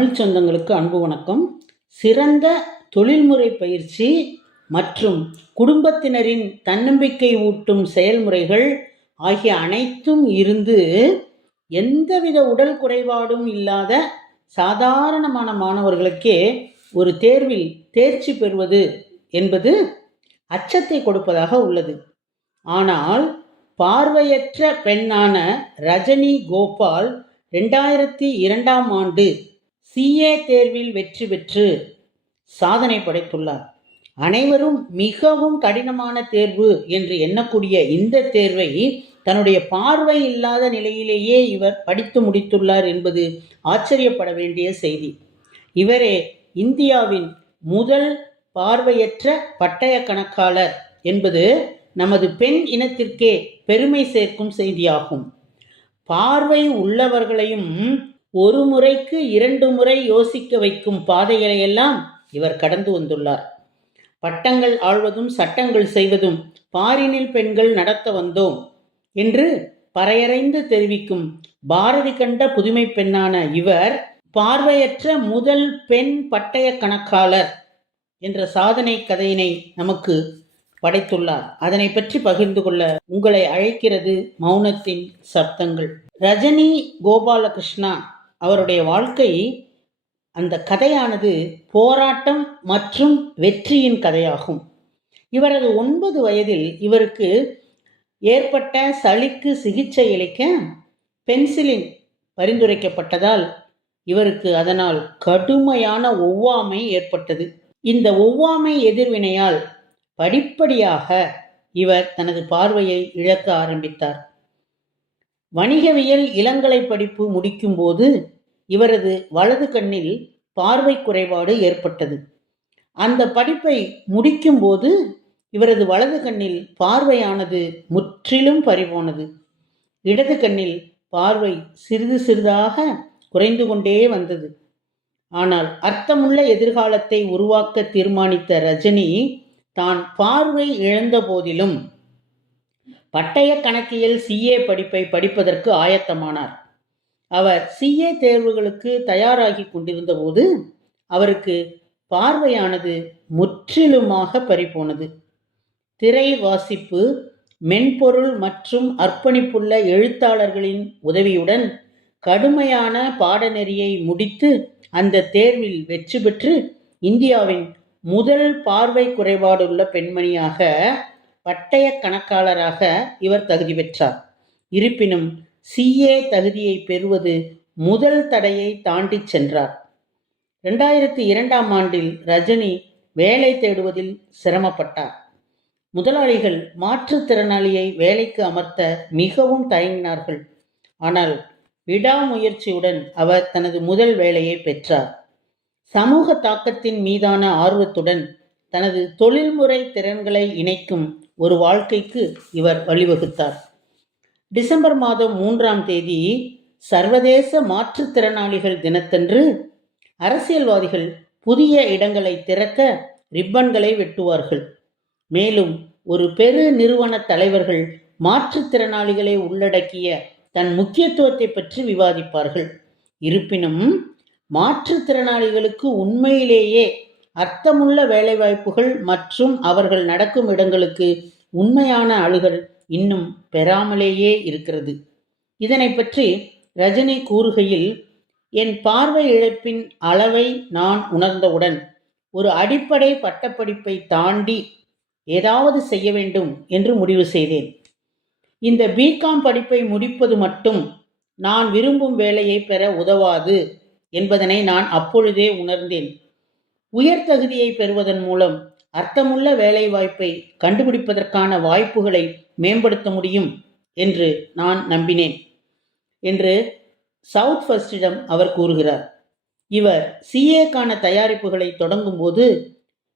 தமிழ் சொந்தங்களுக்கு அன்பு வணக்கம். சிறந்த தொழில்முறை பயிற்சி மற்றும் குடும்பத்தினரின் தன்னம்பிக்கை ஊட்டும் செயல்முறைகள் ஆகிய அனைத்தும் இருந்து எந்தவித உடல் குறைபாடும் இல்லாத சாதாரணமான மாணவர்களுக்கே ஒரு தேர்வில் தேர்ச்சி பெறுவது என்பது அச்சத்தை கொடுப்பதாக உள்ளது. ஆனால் பார்வையற்ற பெண்ணான ரஜினி கோபால் 2002ஆம் ஆண்டு CA தேர்வில் வெற்றி பெற்று சாதனை படைத்துள்ளார். அனைவரும் மிகவும் கடினமான தேர்வு என்று எண்ணக்கூடிய இந்த தேர்வை தன்னுடைய பார்வை இல்லாத நிலையிலேயே இவர் படித்து முடித்துள்ளார் என்பது ஆச்சரியப்பட வேண்டிய செய்தி. இவரே இந்தியாவின் முதல் பார்வையற்ற பட்டய கணக்காளர் என்பது நமது பெண் இனத்திற்கே பெருமை சேர்க்கும் செய்தியாகும். பார்வை உள்ளவர்களையும் ஒரு முறைக்கு 2 முறை யோசிக்க வைக்கும் பாதைகளையெல்லாம் இவர் கடந்து வந்துள்ளார். பட்டங்கள் ஆள்வதும் சட்டங்கள் செய்வதும் பாரினில் பெண்கள் நடத்த வந்தோம் என்று பறையறைந்து தெரிவிக்கும் பாரதி கண்ட புதுமை பெண்ணான இவர் பார்வையற்ற முதல் பெண் பட்டய கணக்காளர் என்ற சாதனை கதையினை நமக்கு படைத்துள்ளார். அதனை பற்றி பகிர்ந்து கொள்ள உங்களை அழைக்கிறது மௌனத்தின் சப்தங்கள். ரஜினி கோபாலகிருஷ்ணா அவருடைய வாழ்க்கை, அந்த கதையானது போராட்டம் மற்றும் வெற்றியின் கதையாகும். இவரது 9 வயதில் இவருக்கு ஏற்பட்ட சளிக்கு சிகிச்சை அளிக்க பென்சிலின் பரிந்துரைக்கப்பட்டதால் இவருக்கு அதனால் கடுமையான ஒவ்வாமை ஏற்பட்டது. இந்த ஒவ்வாமை எதிர்வினையால் படிப்படியாக இவர் தனது பார்வையை இழக்க ஆரம்பித்தார். வணிகவியல் இளங்கலை படிப்பு முடிக்கும் போது இவரது வலது கண்ணில் பார்வை குறைபாடு ஏற்பட்டது. அந்த படிப்பை முடிக்கும் போது இவரது வலது கண்ணில் பார்வையானது முற்றிலும் பறிபோனது. இடது கண்ணில் பார்வை சிறிது சிறிதாக குறைந்து கொண்டே வந்தது. ஆனால் அர்த்தமுள்ள எதிர்காலத்தை உருவாக்க தீர்மானித்த ரஜினி தான் பார்வை இழந்த போதிலும் பட்டய கணக்கியல் CA படிப்பை படிப்பதற்கு ஆயத்தமானார். அவர் CA தேர்வுகளுக்கு தயாராகி கொண்டிருந்த போது அவருக்கு பார்வையானது முற்றிலுமாக பறிபோனது. திரை வாசிப்பு, மென்பொருள் மற்றும் அர்ப்பணிப்புள்ள எழுத்தாளர்களின் உதவியுடன் கடுமையான பாடநெறியை முடித்து அந்த தேர்வில் வெற்றி பெற்று இந்தியாவின் முதல் பார்வை குறைபாடுள்ள பெண்மணியாக, பட்டய கணக்காளராக இவர் தகுதி பெற்றார். இருப்பினும் CA தகுதியை பெறுவது முதல் தடையை தாண்டி சென்றார். 2002ஆம் ஆண்டில் ரஜினி வேலை தேடுவதில் சிரமப்பட்டார். முதலாளிகள் மாற்றுத்திறனாளியை வேலைக்கு அமர்த்த மிகவும் தயங்கினார்கள். ஆனால் விடாமுயற்சியுடன் அவர் தனது முதல் வேலையை பெற்றார். சமூக தாக்கத்தின் மீதான ஆர்வத்துடன் தனது தொழில்முறை திறன்களை இணைக்கும் ஒரு வாழ்க்கைக்கு இவர் வழிவகுத்தார். டிசம்பர் மாதம் 3ஆம் தேதி சர்வதேச மாற்றுத்திறனாளிகள் தினத்தன்று அரசியல்வாதிகள் புதிய இடங்களை திறக்க ரிப்பன்களை வெட்டுவார்கள். மேலும் ஒரு பெரு நிறுவன தலைவர்கள் மாற்றுத்திறனாளிகளை உள்ளடக்கிய தன் முக்கியத்துவத்தை பற்றி விவாதிப்பார்கள். இருப்பினும் மாற்றுத்திறனாளிகளுக்கு உண்மையிலேயே அர்த்தமுள்ள வேலைவாய்ப்புகள் மற்றும் அவர்கள் நடக்கும் இடங்களுக்கு உண்மையான அணுகல் இன்னும் பெறாமலேயே இருக்கிறது. இதனை பற்றி ரஜினி கூறுகையில், என் பார்வை இழப்பின் அளவை நான் உணர்ந்தவுடன் ஒரு அடிப்படை பட்டப்படிப்பை தாண்டி ஏதாவது செய்ய வேண்டும் என்று முடிவு செய்தேன். இந்த பிகாம் படிப்பை முடிப்பது மட்டும் நான் விரும்பும் வேலையை பெற உதவாது என்பதனை நான் அப்பொழுதே உணர்ந்தேன். உயர் தகுதியை பெறுவதன் மூலம் அர்த்தமுள்ள வேலை வாய்ப்பை கண்டுபிடிப்பதற்கான வாய்ப்புகளை மேம்படுத்த முடியும் என்று நான் நம்பினேன் என்று சவுத் ஃபர்ஸ்டிடம் அவர் கூறுகிறார். இவர் CAக்கான தயாரிப்புகளை தொடங்கும் போது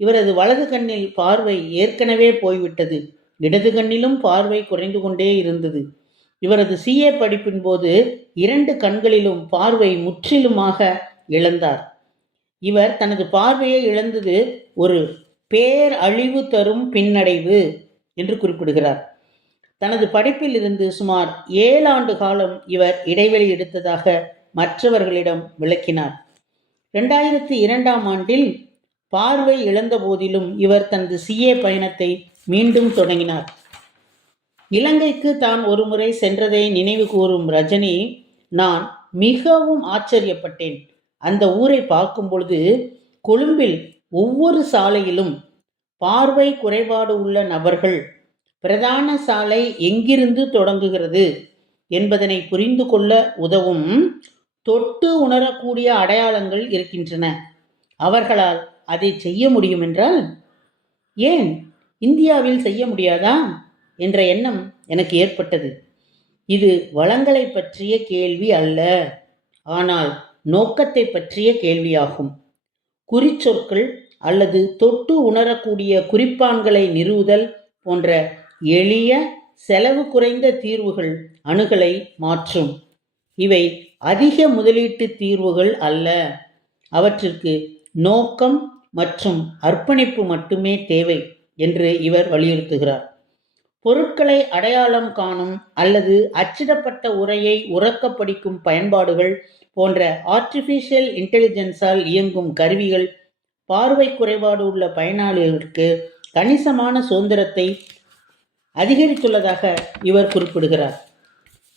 இவரது வலது கண்ணில் பார்வை ஏற்கனவே போய்விட்டது. இடது கண்ணிலும் பார்வை குறைந்து கொண்டே இருந்தது. இவரது CA படிப்பின் போது 2 கண்களிலும் பார்வை முற்றிலுமாக இழந்தார். இவர் தனது பார்வையை இழந்தது ஒரு பேரழிவு தரும் பின்னடைவு என்று குறிப்பிடுகிறார். தனது படிப்பில் இருந்து சுமார் 7 ஆண்டு காலம் இவர் இடைவெளி எடுத்ததாக மற்றவர்களிடம் விளக்கினார். 2002ஆம் ஆண்டில் பார்வை இழந்த போதிலும் இவர் தனது CA பயணத்தை மீண்டும் தொடங்கினார். இலங்கைக்கு தான் ஒருமுறை சென்றதை நினைவு கூறும் ரஜினி, நான் மிகவும் ஆச்சரியப்பட்டேன். அந்த ஊரை பார்க்கும் பொழுது கொழும்பில் ஒவ்வொரு சாலையிலும் பார்வை குறைபாடு உள்ள நபர்கள், பிரதான சாலை எங்கிருந்து தொடங்குகிறது என்பதனை புரிந்து கொள்ள உதவும் தொட்டு உணரக்கூடிய அடையாளங்கள் இருக்கின்றன. அவர்களால் அதை செய்ய முடியும் என்றால் ஏன் இந்தியாவில் செய்ய முடியாதா என்ற எண்ணம் எனக்கு ஏற்பட்டது. இது வளங்களை பற்றிய கேள்வி அல்ல, ஆனால் நோக்கத்தை பற்றிய கேள்வியாகும். குறிச்சொற்கள் அல்லது தொட்டு உணரக்கூடிய குறிப்பான்களை நிறுவுதல் போன்ற எளிய செலவு குறைந்த தீர்வுகள் அணுகலை மாற்றும். இவை அதிக முதலீட்டு தீர்வுகள் அல்ல. அவற்றிற்கு நோக்கம் மற்றும் அர்ப்பணிப்பு மட்டுமே தேவை என்று இவர் வலியுறுத்துகிறார். பொருட்களை அடையாளம் காணும் அல்லது அச்சிடப்பட்ட உரையை உரக்க படிக்கும் பயன்பாடுகள் போன்ற ஆர்டிஃபிஷியல் இன்டெலிஜென்ஸால் இயங்கும் கருவிகள் பார்வை குறைபாடு உள்ள பயனாளிகளுக்கு கணிசமான சுதந்திரத்தை அதிகரித்துள்ளதாக இவர் குறிப்பிடுகிறார்.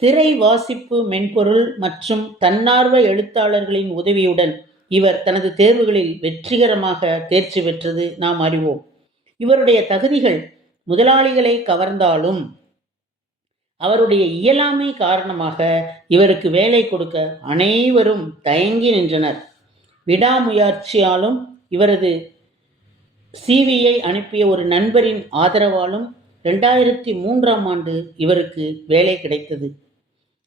திரை வாசிப்பு மென்பொருள் மற்றும் தன்னார்வ எழுத்தாளர்களின் உதவியுடன் இவர் தனது தேர்வுகளில் வெற்றிகரமாக தேர்ச்சி பெற்றது நாம் அறிவோம். இவருடைய தகுதிகள் முதலாளிகளை கவர்ந்தாலும் அவருடைய இயலாமை காரணமாக இவருக்கு வேலை கொடுக்க அனைவரும் தயங்கி நின்றனர். விடாமுயற்சியாலும் இவரது CVயை அனுப்பிய ஒரு நண்பரின் ஆதரவாலும் 2003ஆம் ஆண்டு இவருக்கு வேலை கிடைத்தது.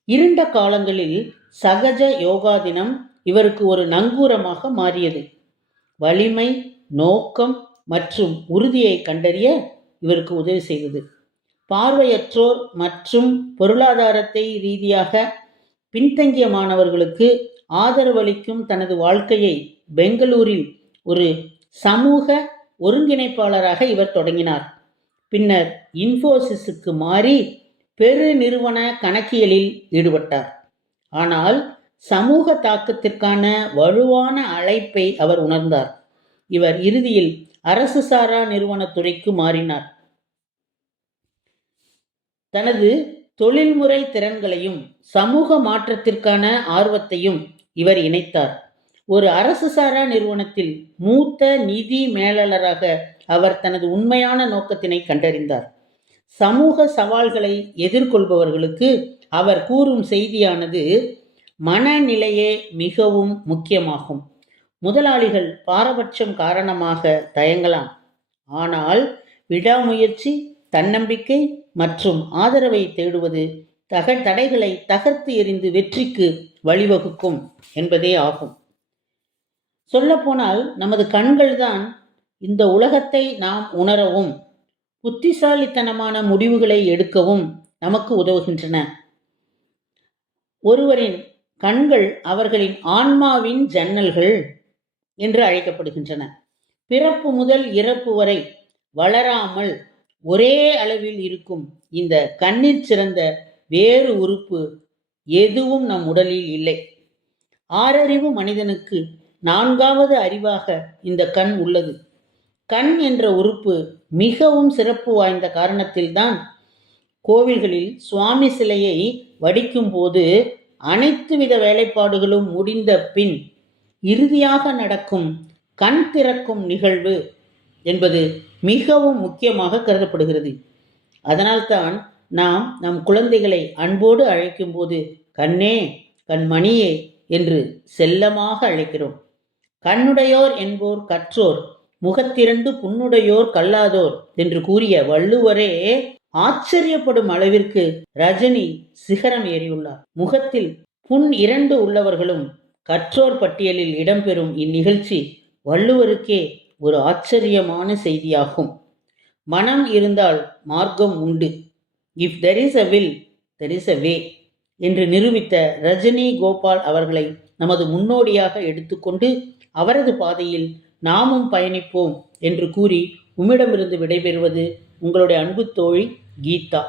இருண்ட காலங்களில் சகஜ யோகா தினம் இவருக்கு ஒரு நங்கூரமாக மாறியது. வலிமை, நோக்கம் மற்றும் உறுதியை கண்டறிய இவருக்கு உதவி செய்தது. பார்வையற்றோர் மற்றும் பொருளாதாரத்தை ரீதியாக பின்தங்கிய மாணவர்களுக்கு ஆதரவளிக்கும் தனது வாழ்க்கையை பெங்களூரில் ஒரு சமூக ஒருங்கிணைப்பாளராக இவர் தொடங்கினார். பின்னர் இன்ஃபோசிஸுக்கு மாறி பெரு நிறுவன கணக்கியலில் ஈடுபட்டார். ஆனால் சமூக தாக்கத்திற்கான வலுவான அழைப்பை அவர் உணர்ந்தார். இவர் இறுதியில் அரசு சாரா நிறுவனத்துறைக்கு மாறினார். தனது தொழில்முறை திறன்களையும் சமூக மாற்றத்திற்கான ஆர்வத்தையும் இவர் இணைத்தார். ஒரு அரசு சாரா நிறுவனத்தில் மூத்த நிதி மேலாளராக அவர் தனது உண்மையான நோக்கத்தினை கண்டறிந்தார். சமூக சவால்களை எதிர்கொள்பவர்களுக்கு அவர் கூறும் செய்தியானது மனநிலையே மிகவும் முக்கியமாகும். முதலாளிகள் பாரபட்சம் காரணமாக தயங்கலாம், ஆனால் விடாமுயற்சி, தன்னம்பிக்கை மற்றும் ஆதரவை தேடுவது தடைகளை தகர்த்து எறிந்து வெற்றிக்கு வழிவகுக்கும் என்பதே ஆகும். சொல்லப்போனால் நமது கண்கள்தான் இந்த உலகத்தை நாம் உணரவும் புத்திசாலித்தனமான முடிவுகளை எடுக்கவும் நமக்கு உதவுகின்றன. ஒருவரின் கண்கள் அவர்களின் ஆன்மாவின் ஜன்னல்கள் என்று அழைக்கப்படுகின்றன. பிறப்பு முதல் இறப்பு வரை வளராமல் ஒரே அளவில் இருக்கும் இந்த கண்ணிற் சிறந்த வேறு உறுப்பு எதுவும் நம் உடலில் இல்லை. ஆறறிவு மனிதனுக்கு 4வது அறிவாக இந்த கண் உள்ளது. கண் என்ற உறுப்பு மிகவும் சிறப்பு வாய்ந்த காரணத்தில்தான் கோவில்களில் சுவாமி சிலையை வடிக்கும் போது அனைத்து வித வேலைப்பாடுகளும் முடிந்த பின் இறுதியாக நடக்கும் கண் திறக்கும் நிகழ்வு என்பது மிகவும் முக்கியமாக கருதப்படுகிறது. அதனால்தான் நாம் நம் குழந்தைகளை அன்போடு அழைக்கும் போது கண்ணே, கண்மணியே என்று செல்லமாக அழைக்கிறோம். கண்ணுடையோர் என்போர் கற்றோர், முகத்திரண்டு புண்ணுடையோர் கல்லாதோர் என்று கூறிய வள்ளுவரே ஆச்சரியப்படும் அளவிற்கு ரஜினி சிகரம் ஏறியுள்ளார். முகத்தில் புண் 2 உள்ளவர்களும் கற்றோர் பட்டியலில் இடம்பெறும் இந்நிகழ்ச்சி வள்ளுவருக்கே ஒரு ஆச்சரியமான செய்தியாகும். மனம் இருந்தால் மார்க்கம் உண்டு, if there is a will there is a way என்று நிரூபித்த ரஜினி கோபால் அவர்களை நமது முன்னோடியாக எடுத்துக்கொண்டு அவரது பாதையில் நாமும் பயணிப்போம் என்று கூறி உம்மிடமிருந்து விடைபெறுவது உங்களுடைய அன்பு தோழி கீதா.